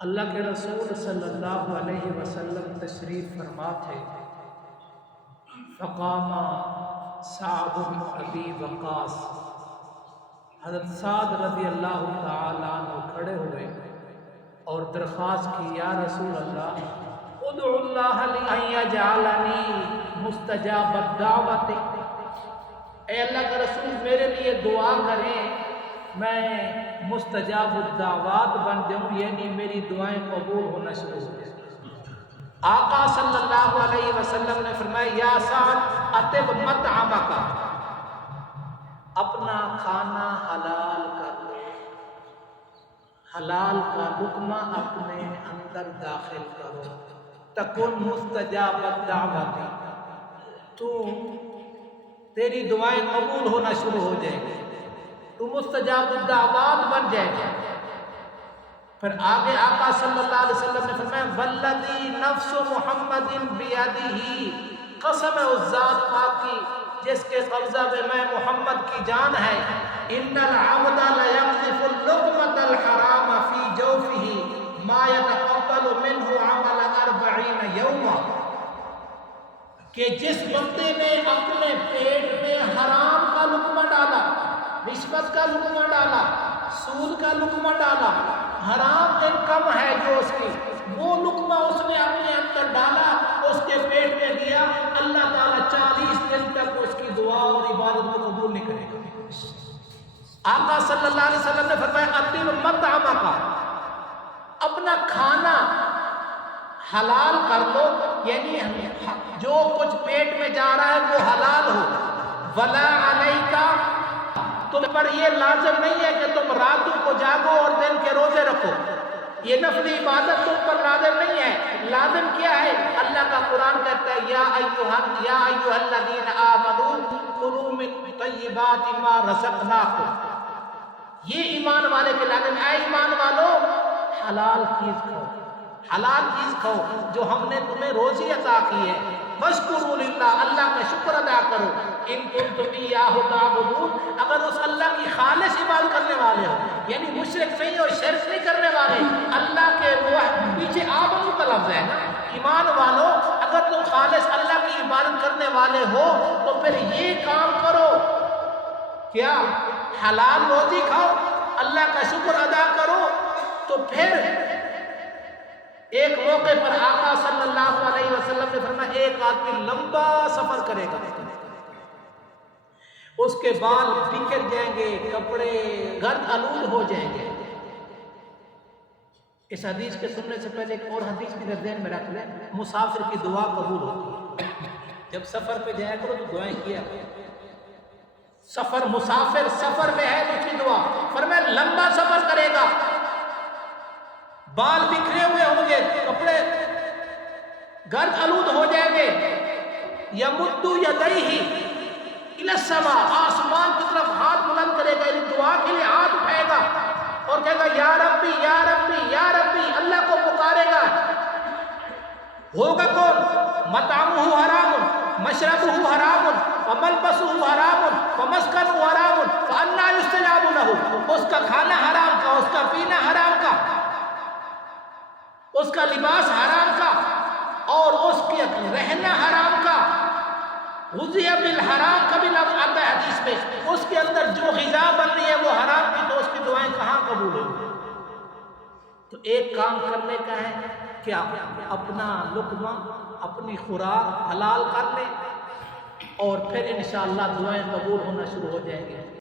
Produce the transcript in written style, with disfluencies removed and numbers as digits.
اللہ کے رسول صلی اللہ علیہ وسلم تشریف فرما تھے۔ فقام سعد بن ابی وقاص، حضرت سعد رضی اللہ تعالیٰ عنہ کھڑے ہوئے اور درخواست کی، یا رسول اللہ ادعو اللہ لی ان یجعلنی مستجاب الدعوت، اے اللہ کا رسول میرے لیے دعا کریں میں مستجاب الدعوات بن جاؤں، یعنی میری دعائیں قبول ہونا شروع ہو جائیں۔ آقا صلی اللہ علیہ وسلم نے فرمایا، یا سعد اطب مطعمک، اپنا کھانا حلال کر لو، حلال کا لقمہ اپنے اندر داخل کرو، تکن مستجاب الدعوت، تیری دعائیں قبول ہونا شروع ہو جائیں گی، تو مستجاب الدعوات بن جائے گا۔ پھر آگے آقا صلی اللہ علیہ وسلم نے فرمایا، والذی نفس محمد بیدہ، قسم ہے اس ذات پاک کی جس کے قبضہ میں محمد کی جان ہے، ان العبد لیقذف اللقمۃ الحرام فی جوفہ ما یتقبل منہ عمل 40 یوما، کہ جس بندے نے اپنے پیٹ میں حرام کا لقمہ ڈالا، رشوت کا لقمہ ڈالا، سود کا لقمہ ڈالا، حرام انکم ہے جو اس کی، وہ لقمہ اس نے اپنے اندر ڈالا، اس کے پیٹ میں گیا، اللہ تعالیٰ 40 دن تک اس کی دعا اور عبادت کو قبول نہیں کرے گا۔ آقا صلی اللہ علیہ وسلم نے فرمایا، اطب مطعمک، اپنا کھانا حلال کر لو، یعنی جو کچھ پیٹ میں جا رہا ہے وہ حلال ہو، ولا علیک، تم پر یہ لازم نہیں ہے کہ تم راتوں کو جاگو اور دن کے روزے رکھو، یہ نفلی عبادت تم پر لازم نہیں ہے۔ لازم کیا ہے؟ اللہ کا قرآن کہتا ہے، یا ایھا الذین آمنوا کلوا من طیبات ما رزقناکم، یہ ایمان والے کے لازم ہے، اے ایمان والو حلال چیز کھاؤ، حلال چیز کھاؤ جو ہم نے تمہیں روزی عطا کی ہے، واشکروا للہ، اللہ کا شکر ادا کرو، ان کنتم ایاہ تعبدون، اگر اس اللہ کی خالص عبادت کرنے والے ہو، یعنی مشرک نہیں اور شرک نہیں کرنے والے، اللہ کے پیچھے آمنو کا لفظ ہے نا، ایمان والو اگر تم خالص اللہ کی عبادت کرنے والے ہو تو پھر یہ کام کرو، کیا؟ حلال روزی کھاؤ، اللہ کا شکر ادا کرو۔ تو پھر ایک موقع پر آقا صلی اللہ علیہ وسلم نے فرمایا، ایک آدمی لمبا سفر کرے گا، اس کے بال بکھر جائیں گے، کپڑے گرد آلود ہو جائیں گے۔ اس حدیث کے سننے سے پہلے ایک اور حدیث بھی ذہن میں رکھ لیں، مسافر کی دعا قبول ہوتی ہے، جب سفر پہ جایا کرو تو دعائیں کیا، مسافر سفر میں ہے اس کی دعا، فرمایا لمبا سفر کرے گا، بال بکھرے ہوئے ہوں گے، کپڑے گرد آلود ہو جائیں گے، یمد یدیہ الی السماء، آسمان کی طرف ہاتھ بلند کرے گا، یعنی دعا کے لیے ہاتھ اٹھائے گا اور کہے گا یا ربی یا ربی یا ربی، اللہ کو پکارے گا۔ ہوگا کون؟ مطعمہ حرام، مشربہ حرام، وملبسہ حرام، ومسکنہ حرام، فانا یستجاب لہ، اس کا کھانا حرام کا، اس کا پینا حرام کا، اس کا لباس حرام کا، اور اس کے رہنا حرام کا، غذی بالحرام کا بھی لفظ آتا ہے حدیث میں، اس کے اندر جو غذا بن رہی ہے وہ حرام کی، تو اس کی دعائیں کہاں قبول ہوں؟ تو ایک کام کرنے کا ہے، کیا؟ اپنا لقمہ، اپنی خوراک حلال کر لیں، اور پھر انشاءاللہ دعائیں قبول ہونا شروع ہو جائیں گے۔